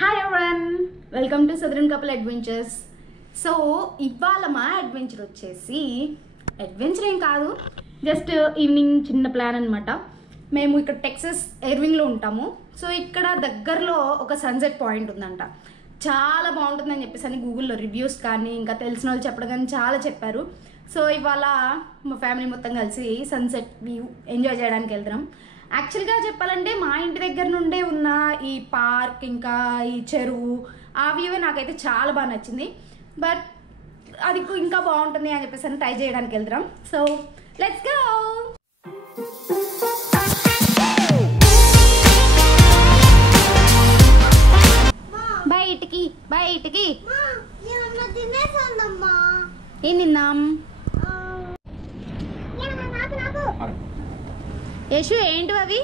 Hi everyone, welcome to southern couple adventures. So ఇవాళ మా adventure వచ్చేసి అడ్వెంచర్ ఏం కాదు, జస్ట్ ఈవినింగ్ చిన్న ప్లాన్ అనమాట. మేము ఇక్కడ టెక్సస్ ఎర్వింగ్లో ఉంటాము. సో ఇక్కడ దగ్గరలో ఒక సన్సెట్ పాయింట్ ఉందంట, చాలా బాగుంటుందని చెప్పేసి అని గూగుల్లో రివ్యూస్ కానీ ఇంకా తెలిసిన వాళ్ళు చెప్పడం కానీ చాలా చెప్పారు. సో ఇవాళ మా ఫ్యామిలీ మొత్తం కలిసి సన్సెట్ వ్యూ ఎంజాయ్ చేయడానికి వెళ్తున్నాం. యాక్చువల్గా చెప్పాలంటే మా ఇంటి దగ్గర నుండే ఉన్న ఈ పార్క్ ఇంకా ఈ చెరువు ఆ వ్యూవే నాకైతే చాలా బాగా నచ్చింది. బట్ అది ఇంకా బాగుంటుంది అని చెప్పేసి ట్రై చేయడానికి వెళ్తున్నాం. So let's go. బయటికి బయటికి ఏం తిందాం? యశు ఏంటి అవి?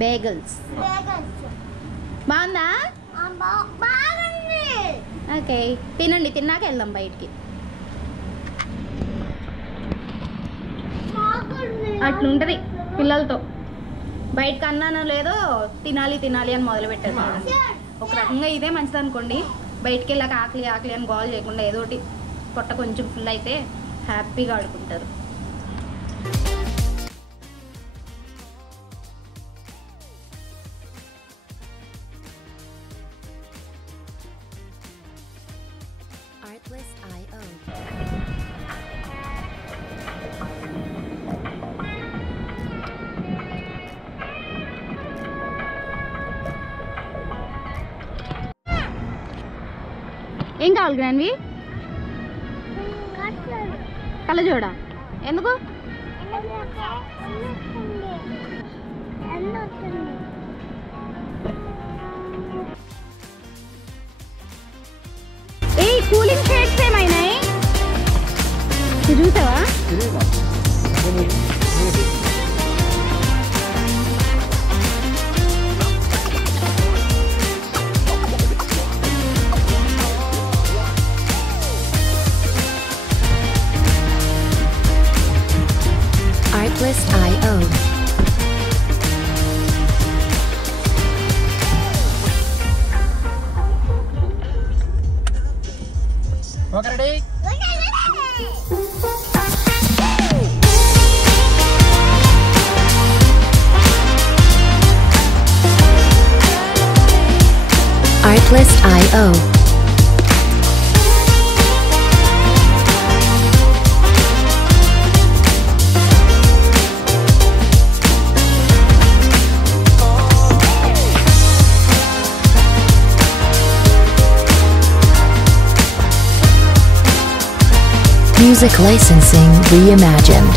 బేగల్స్ బాగుందా? ఓకే తినండి, తిన్నాక వెళ్దాం బయటికి. అట్లుంటది పిల్లలతో, బయటకు అన్నానో లేదో తినాలి తినాలి అని మొదలు పెట్టారు. ఒక రకంగా ఇదే మంచిది అనుకోండి. బయటికి వెళ్ళాక ఆకలి ఆకలి అని గోల్ చేయకుండా ఏదో ఒకటి పొట్ట కొంచెం ఫుల్ అయితే హ్యాపీగా ఆడుకుంటారు. ఏం కావాలి గ్రాన్వి? కళ్ళజోడ ఎందుకు? ఏ కూలింగ్ షేడ్స్ ఏమైనాయి చూసావా? Artlist.io. Okay, ready? Artlist.io. Music licensing reimagined.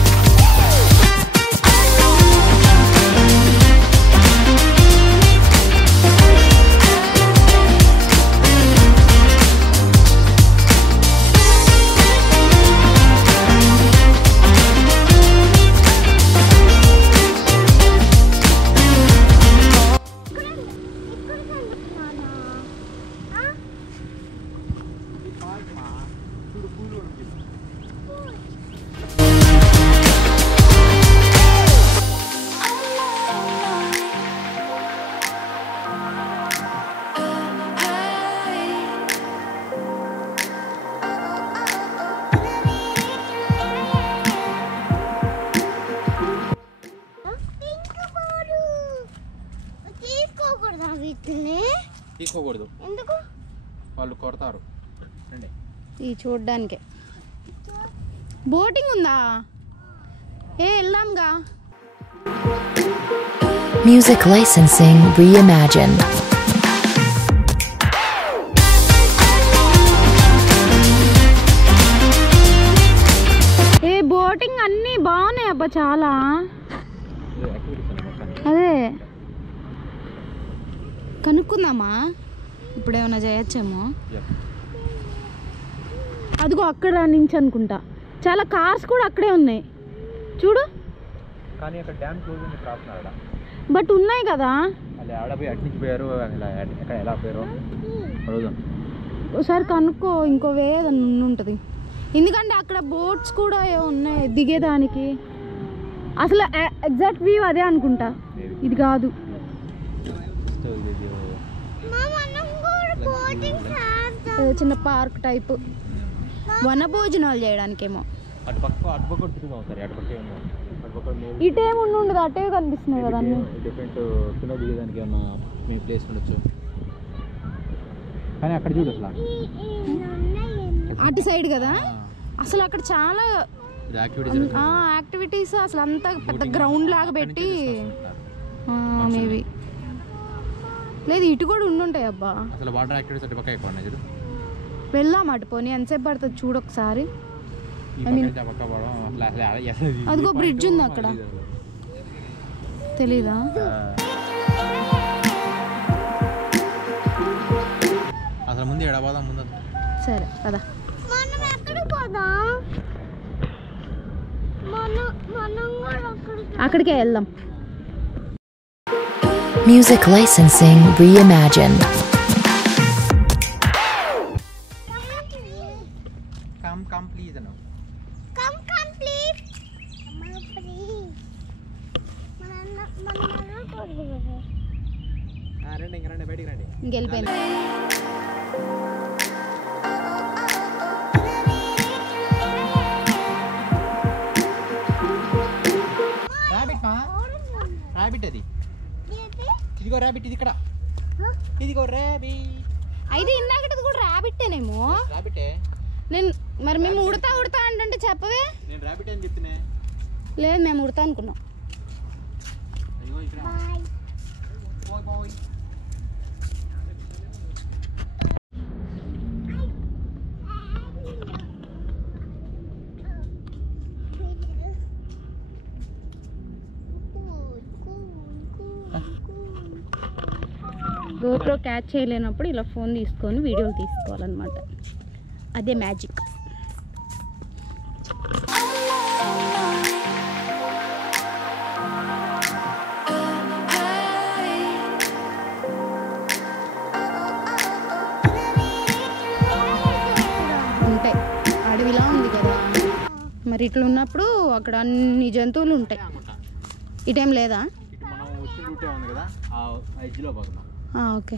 తీసుకోకూడదు, ఎందుకు? వాళ్ళు కొడతారు. ఈ చూడ్డానికే బోటింగ్ ఉందా? వెళ్దాంగా. Music licensing reimagined. బోటింగ్ అన్నీ బాగున్నాయి అబ్బా, చాలా. అదే కనుక్కుందామా ఇప్పుడు ఏమైనా చేయొచ్చేమో. అదిగో అక్కడ నుంచి అనుకుంటా చాలా కార్స్ కూడా అక్కడే ఉన్నాయి చూడు. కానీ అక్కడ డ్యామ్ క్లోజ్ ఉంది రాస్తున్నారా? బట్ ఉన్నాయి కదా. అలా ఆడ పోయి అటు నుంచి పోయారు, ఎక్కడ ఎలా పోయారు అడుగుదాం. ఒకసారి కనుక్కో, ఇంకో వే ఏదన్నా ఉంటుంది. ఎందుకంటే అక్కడ బోట్స్ కూడా ఉన్నాయి దిగేదానికి. అసలు ఎగ్జాక్ట్ వ్యూ అదే అనుకుంటా, ఇది కాదు. చిన్న పార్క్ టైప్, వన భోజనాలు చేయడానికేమో. ఇటేమి ఉండదు, అటే కనిపిస్తున్నాయి కదా అన్ని. డిఫరెంట్ కింద దిగేదానికి ఏమన్నా మీ ప్లేస్ ఉండొచ్చు, కానీ అక్కడ చూడు అసలు అటు సైడ్ కదా. అసలు అక్కడ చాలా యాక్టివిటీస్, అసలు అంతా పెద్ద గ్రౌండ్ లాగా పెట్టి మేబీ లేదు ఇటు కూడా ఉండుంటాయి. అబ్బా అసలు వాటర్ యాక్టివిటీస్ అటు పక్క ఎక్కువ ఉన్నాయి చూడు. వెళ్దాం అటు పోనీ, ఎంతసేపు పడుతుంది చూడు ఒకసారి. అదిగో బ్రిడ్జ్ ఉంది అక్కడ, తెలీదా? అసలు ముందు ఎడబాదాం ముందు. సరే పద. అక్కడికే వెళ్దాం. Music licensing reimagined. Come please Anu. Come please. please. రండి బయటికి రండి. ఇంకెళ్ళిపోయింది. రాబిట్ అది, ఇదిగో రాబిట్, ఇది ఇక్కడ, ఇదిగో రాబిట్. అయితే ఇందాకటి కూడా రాబిట్టేనేమో. రాబిటే నేను మరి మేము ఉడతా అంటే చెప్పవే. నేను రాబిట్ అని చెప్తున్నా. లేదు మేము ఉడతా అనుకున్నాం. గోప్రో క్యాచ్ చేయలేనప్పుడు ఇలా ఫోన్ తీసుకొని వీడియోలు తీసుకోవాలన్నమాట, అదే మ్యాజిక్. ఉంటాయి, అడవిలా ఉంది కదా మరి, ఇట్లా ఉన్నప్పుడు అక్కడ అన్ని జంతువులు ఉంటాయి. ఇటేం లేదా? ఓకే,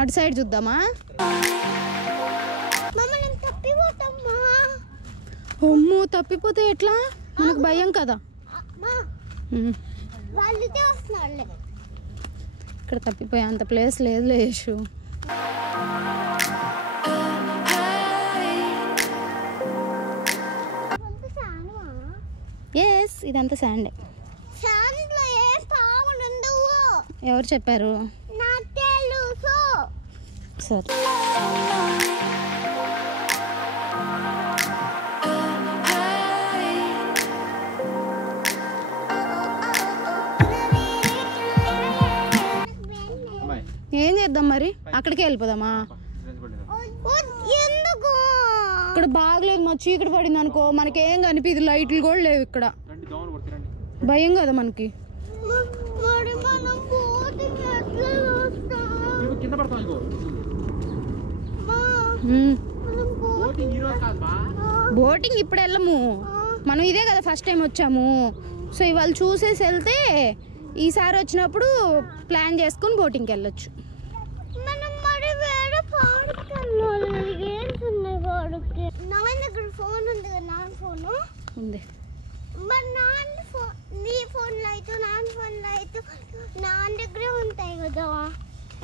అటు సైడ్ చూద్దామా? అమ్మో తప్పిపోతే ఎట్లా? మనకు భయం కదా. ఇక్కడ తప్పిపోయే అంత ప్లేస్ లేదు లేషు. ఎస్, ఇదంతా శాండే. ఎవరు చెప్పారు? సరే ఏం చేద్దాం మరి? అక్కడికే వెళ్ళిపోదామా? ఇక్కడ బాగలేదు, మా చీకటి పడింది అనుకో, మనకేం కనిపిది, లైట్లు కూడా లేవు ఇక్కడ, భయం కదా మనకి. బోటింగ్ ఇప్పుడు వెళ్ళము మనం, ఇదే కదా ఫస్ట్ టైం వచ్చాము. సో ఇవాళ చూసేసి వెళ్తే ఈసారి వచ్చినప్పుడు ప్లాన్ చేసుకుని బోటింగ్కి వెళ్ళొచ్చు. ఉంది నీ ఫోన్లో అయితే నాన్న దగ్గరే ఉంటాయి కదా,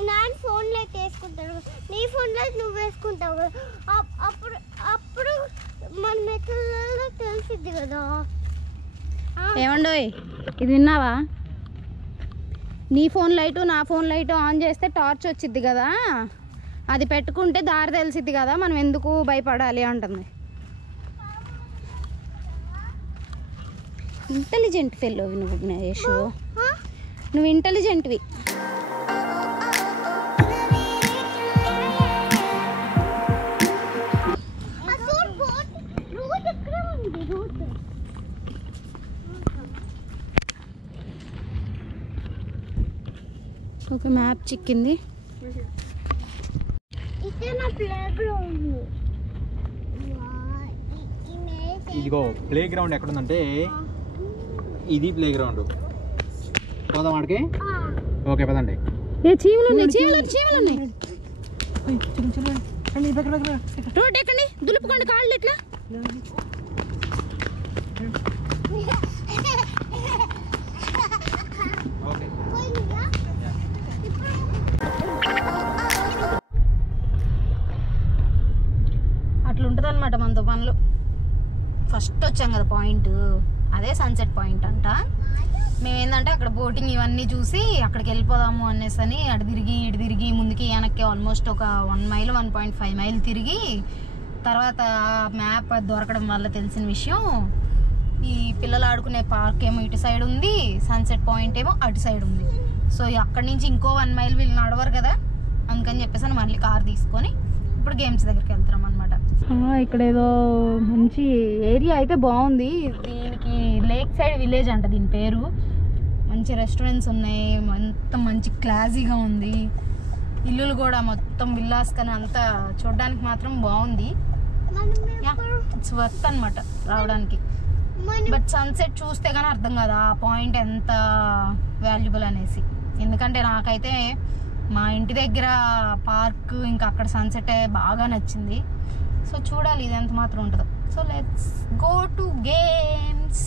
నాన్న ఫోన్లో అయితే వేసుకుంటాడు, నీ ఫోన్లో అయితే నువ్వు వేసుకుంటావు కదా, అప్పుడు మన మెథడ్లో తెలిసిద్ది కదా. ఏమండోయ్ ఇది విన్నావా? నీ ఫోన్ లైటు నా ఫోన్ లైటు ఆన్ చేస్తే టార్చ్ వచ్చిద్ది కదా, అది పెట్టుకుంటే దారి తెలిసిద్ది కదా, మనం ఎందుకు భయపడాలి అంటుంది. ఇంటెలిజెంట్ ఫెల్లోవి నువ్వు జ్ఞాయేషు, నువ్వు ఇంటెలిజెంట్వి. ఓకే, మ్యాప్ చిక్కింది. ఇదే నా ప్లే గ్రౌండ్. ఇదిగో ప్లే గ్రౌండ్ ఎక్కడ ఉందంటే ఇది ప్లే గ్రౌండ్. పోదాం వాడికి. ఓకే పదండి. చీమలు ఉన్నాయి. రోడ్ ఎక్కండి, దులుపుకోండి కాళ్ళు ఎట్లా. అట్లా ఉంటుంది అనమాట మనతో పనులు. ఫస్ట్ వచ్చాం కదా పాయింట్, అదే సన్సెట్ పాయింట్ అంట. మేమేందంటే అక్కడ బోటింగ్ ఇవన్నీ చూసి అక్కడికి వెళ్ళిపోదాము అనేసి అని అటు తిరిగి ఇటు తిరిగి ముందుకి వెనక్కి ఆల్మోస్ట్ ఒక 1 మైల్ 1.5 మైల్ తిరిగి తర్వాత మ్యాప్ దొరకడం వల్ల తెలిసిన విషయం, ఈ పిల్లలు ఆడుకునే పార్క్ ఏమో ఇటు సైడ్ ఉంది, సన్సెట్ పాయింట్ ఏమో అటు సైడ్ ఉంది. సో అక్కడి నుంచి ఇంకో 1 మైల్ వీళ్ళు నడవరు కదా, అందుకని చెప్పేసి మళ్ళీ కార్ తీసుకొని ఇప్పుడు గేమ్స్ దగ్గరికి వెళ్తున్నాం అనమాట. ఇక్కడ ఏదో మంచి ఏరియా అయితే బాగుంది. దీనికి లేక్ సైడ్ విలేజ్ అంట దీని పేరు. మంచి రెస్టారెంట్స్ ఉన్నాయి, మొత్తం మంచి క్లాసీగా ఉంది. ఇల్లులు కూడా మొత్తం విల్లాస్ కానీ అంతా చూడడానికి మాత్రం బాగుంది. ఇట్స్ వర్త్ అనమాట రావడానికి. బట్ సన్సెట్ చూస్తే కానీ అర్థం కాదు ఆ పాయింట్ ఎంత వాల్యుబుల్ అనేసి. ఎందుకంటే నాకైతే మా ఇంటి దగ్గర పార్క్ ఇంకా అక్కడ సన్సెట్ బాగా నచ్చింది. సో చూడాలి ఇది ఎంత మాత్రం ఉంటుందో. So let's go to games.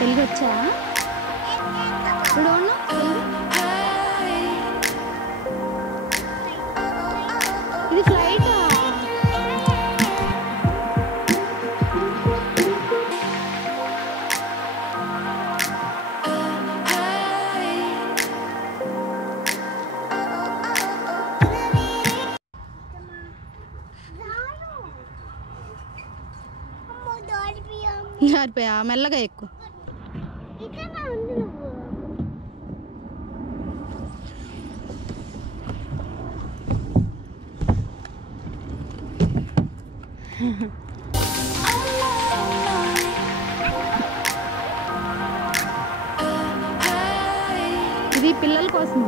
Telugu వచ్చా? ఇది ఫ్లైట్. జారిపోయా, మెల్లగా ఎక్కువ. ఇది పిల్లల కోసం,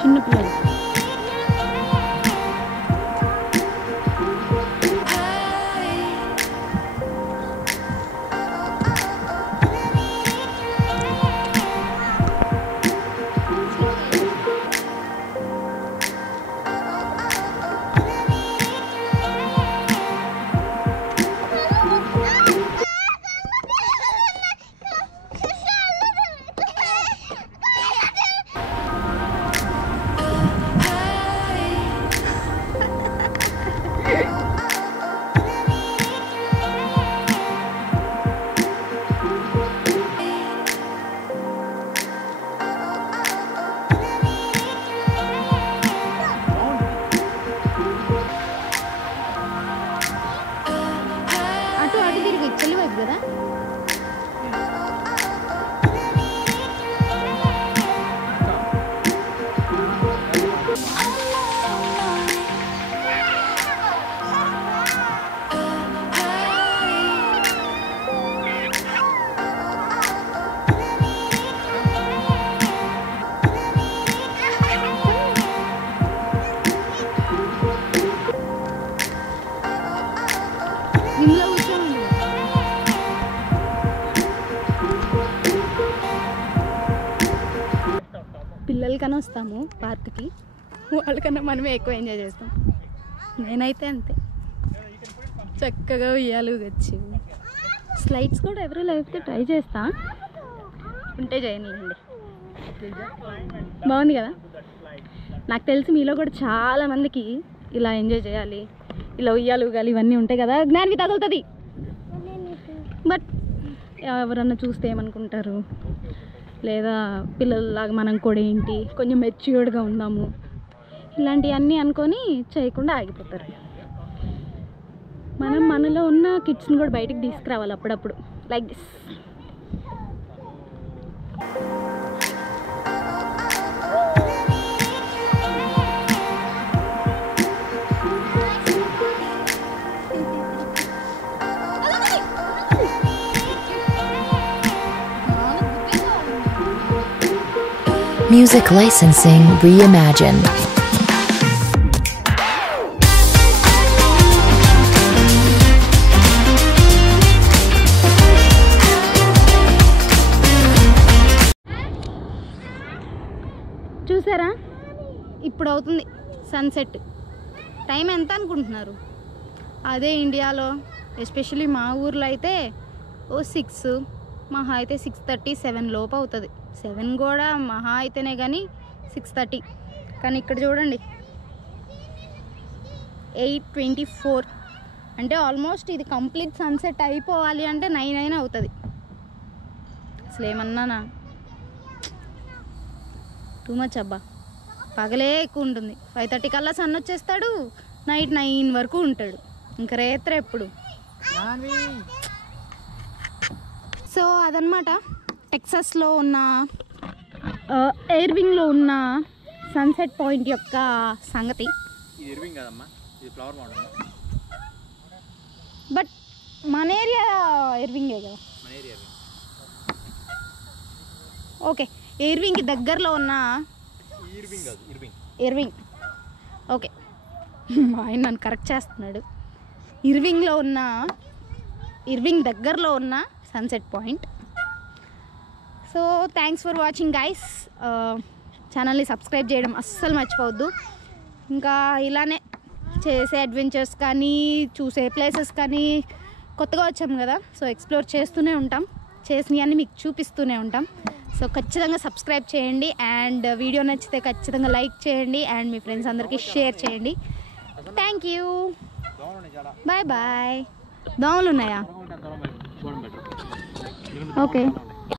చిన్న పిల్లలు. కదా. పిల్లలకన్నా వస్తాము పార్క్కి, వాళ్ళకన్నా మనమే ఎక్కువ ఎంజాయ్ చేస్తాం. నేనైతే అంతే, చక్కగా ఉయ్యాలు వచ్చి స్లైడ్స్ కూడా ఎవరో లేకపోతే ట్రై చేస్తా, ఉంటే చేయనులేండి. బాగుంది కదా. నాకు తెలిసి మీలో కూడా చాలామందికి ఇలా ఎంజాయ్ చేయాలి, ఇలా ఉయ్యాలు ఊగాలి ఇవన్నీ ఉంటాయి కదా, జ్ఞానికి తగులుతుంది. బట్ ఎవరన్నా చూస్తే ఏమనుకుంటారు, లేదా పిల్లలలాగా మనం కూడా ఏంటి కొంచెం మెచ్యూర్డ్గా ఉందాము ఇలాంటివన్నీ అనుకొని చేయకుండా ఆగిపోతారు. మనం మనలో ఉన్న కిడ్స్ని కూడా బయటికి తీసుకురావాలి అప్పుడప్పుడు, like this. Music licensing reimagined. చూసారా ఇప్పుడు అవుతుంది సన్సెట్. టైం ఎంత అనుకుంటున్నారు? అదే ఇండియాలో ఎస్పెషల్లీ మా ఊర్లో అయితే 6 మహా అయితే 6:30 7 లోపు అవుతుంది. 7 కూడా మహా అయితేనే కానీ 6:30. కానీ ఇక్కడ చూడండి 8:24. అంటే ఆల్మోస్ట్ ఇది కంప్లీట్ సన్సెట్ అయిపోవాలి అంటే 9 అవుతుంది. అసలు ఏమన్నానా టూ మచ్ అబ్బా. పగలే ఎక్కువ ఉంటుంది. 5:30 కల్లా సన్ వచ్చేస్తాడు, నైట్ 9 వరకు ఉంటాడు. ఇంకా రేత్ర ఎప్పుడు. సో అదనమాట టెక్సాస్లో ఉన్న ఎయిర్వింగ్లో ఉన్న సన్సెట్ పాయింట్ యొక్క సంగతి. బట్ మన ఏరియా ఎయిర్వింగే కదా. ఓకే, ఎయిర్వింగ్కి దగ్గరలో ఉన్న ఇర్వింగ్. ఓకే, ఆయన నన్ను కరెక్ట్ చేస్తున్నాడు. ఇర్వింగ్ దగ్గరలో ఉన్న sunset point. So thanks for watching guys. ఛానల్ని సబ్స్క్రైబ్ చేయడం అస్సలు మర్చిపోవద్దు. ఇంకా ఇలానే చేసే అడ్వెంచర్స్ కానీ చూసే ప్లేసెస్ కానీ కొత్తగా వచ్చాము కదా, సో ఎక్స్ప్లోర్ చేస్తూనే ఉంటాం. చేసినవన్నీ మీకు చూపిస్తూనే ఉంటాం. సో ఖచ్చితంగా సబ్స్క్రైబ్ చేయండి అండ్ వీడియో నచ్చితే ఖచ్చితంగా లైక్ చేయండి అండ్ మీ ఫ్రెండ్స్ అందరికీ షేర్ చేయండి. Thank you, bye bye. దోమలు ఉన్నాయా? ఓకే.